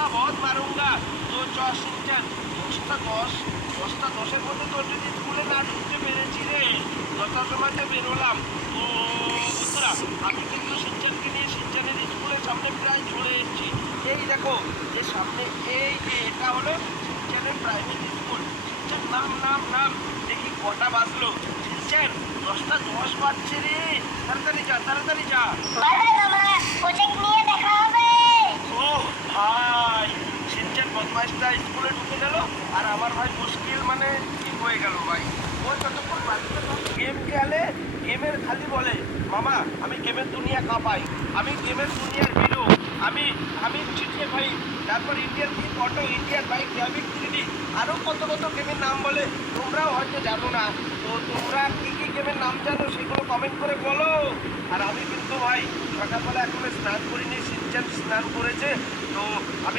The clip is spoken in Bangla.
थोड़ा बहुत मारूंगा तो শিনচান 10টা 10 মধ্যে তোর যদি স্কুলে না ঢুকতে পেরেছি রে যথাসময় তো বেরোলাম তো বন্ধুরা আমি কিন্তু শিনচানকে নিয়ে শিনচানের স্কুলের সামনে প্রায় চলে এসেছি। এই দেখো যে সামনে এই যে এটা হলো শিনচানের প্রাইভেট স্কুল। শিনচান নাম নাম নাম দেখি কটা বাজলো। শিনচান 10টা 10 বাজছে রে, তাড়াতাড়ি যা তাড়াতাড়ি যা। প্রজেক্ট নিয়ে দেখা হবে। ও ভাই শিনচান বদমাইশটা স্কুলে ঢুকে গেল আর আমার ভাই মুশকিল মানে ঠিক হয়ে গেল ভাই। ও যতক্ষণ বাড়িতে গেম খেলে গেমের খালি বলে মামা আমি গেমের দুনিয়া কাঁপাই, আমি গেমের দুনিয়ার হিরো, আমি আমি জিটিএ ভাই, তারপর ইন্ডিয়ান কি auto, Indian bike, graphic 3D আরও কত কত গেমের নাম বলে তোমরাও হয়তো জানো না। তো তোমরা কী কী গেমের নাম জানো সেগুলো কমেন্ট করে বলো। আর আমি কিন্তু ভাই সকালবেলা এখনো স্নান করিনি, শিনচান স্নান করেছে তো